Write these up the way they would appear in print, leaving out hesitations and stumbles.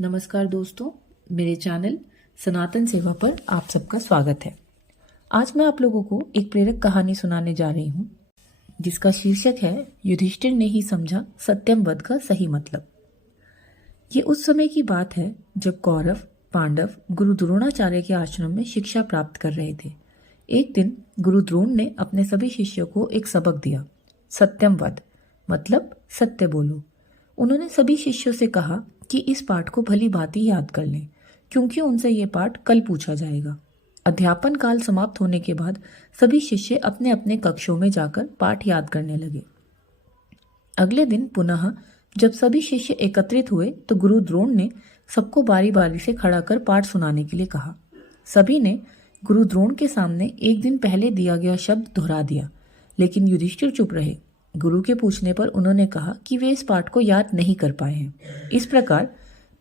नमस्कार दोस्तों, मेरे चैनल सनातन सेवा पर आप सबका स्वागत है। आज मैं आप लोगों को एक प्रेरक कहानी सुनाने जा रही हूँ जिसका शीर्षक है युधिष्ठिर ने ही समझा सत्यम वध का सही मतलब। ये उस समय की बात है जब कौरव पांडव गुरु द्रोणाचार्य के आश्रम में शिक्षा प्राप्त कर रहे थे। एक दिन गुरु द्रोण ने अपने सभी शिष्यों को एक सबक दिया, सत्यम वध मतलब सत्य बोलो। उन्होंने सभी शिष्यों से कहा कि इस पाठ को भली भांति याद कर लें, क्योंकि उनसे ये पाठ कल पूछा जाएगा। अध्यापन काल समाप्त होने के बाद सभी शिष्य अपने अपने कक्षों में जाकर पाठ याद करने लगे। अगले दिन पुनः जब सभी शिष्य एकत्रित हुए तो गुरु द्रोण ने सबको बारी बारी से खड़ा कर पाठ सुनाने के लिए कहा। सभी ने गुरु द्रोण के सामने एक दिन पहले दिया गया शब्द दोहरा दिया, लेकिन युधिष्ठिर चुप रहे। गुरु के पूछने पर उन्होंने कहा कि वे इस पाठ को याद नहीं कर पाए हैं। इस प्रकार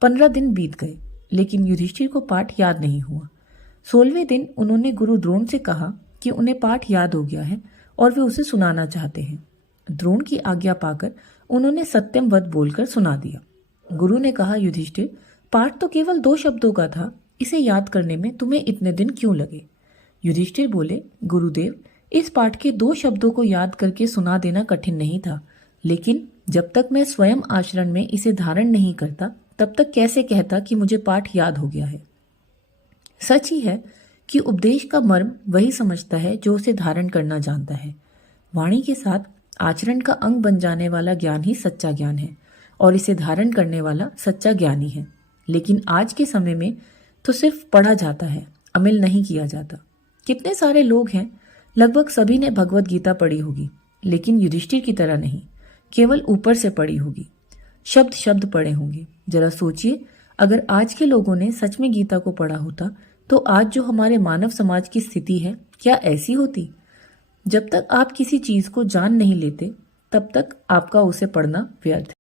15 दिन बीत गए, लेकिन युधिष्ठिर को पाठ याद नहीं हुआ। 16वें दिन उन्होंने गुरु द्रोण से कहा कि उन्हें पाठ याद हो गया है और वे उसे सुनाना चाहते हैं। द्रोण की आज्ञा पाकर उन्होंने सत्यम वध बोलकर सुना दिया। गुरु ने कहा, युधिष्ठिर, पाठ तो केवल 2 शब्दों का था, इसे याद करने में तुम्हें इतने दिन क्यों लगे? युधिष्ठिर बोले, गुरुदेव, इस पाठ के 2 शब्दों को याद करके सुना देना कठिन नहीं था, लेकिन जब तक मैं स्वयं आचरण में इसे धारण नहीं करता तब तक कैसे कहता कि मुझे पाठ याद हो गया है। सच ही है कि उपदेश का मर्म वही समझता है जो उसे धारण करना जानता है। वाणी के साथ आचरण का अंग बन जाने वाला ज्ञान ही सच्चा ज्ञान है और इसे धारण करने वाला सच्चा ज्ञानी है। लेकिन आज के समय में तो सिर्फ पढ़ा जाता है, अमल नहीं किया जाता। कितने सारे लोग हैं, लगभग सभी ने भगवत गीता पढ़ी होगी, लेकिन युधिष्ठिर की तरह नहीं, केवल ऊपर से पढ़ी होगी, शब्द शब्द पढ़े होंगे। जरा सोचिए, अगर आज के लोगों ने सच में गीता को पढ़ा होता तो आज जो हमारे मानव समाज की स्थिति है, क्या ऐसी होती? जब तक आप किसी चीज को जान नहीं लेते तब तक आपका उसे पढ़ना व्यर्थ है।